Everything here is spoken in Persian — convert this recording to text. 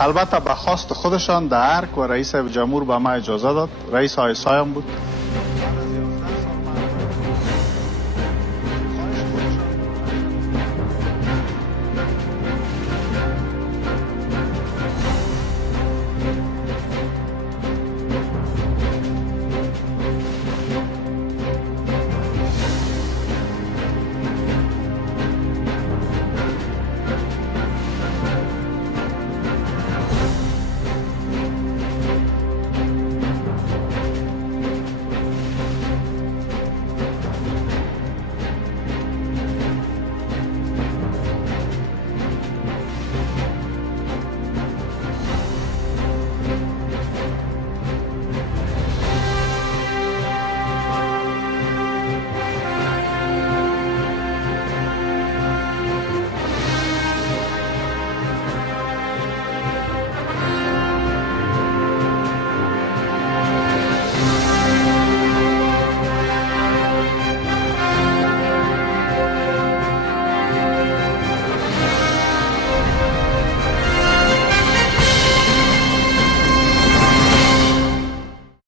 البته به خواست خودشان در ارگ و رئیس جمهور به ما اجازه داد. رئیس آیسای هم بود.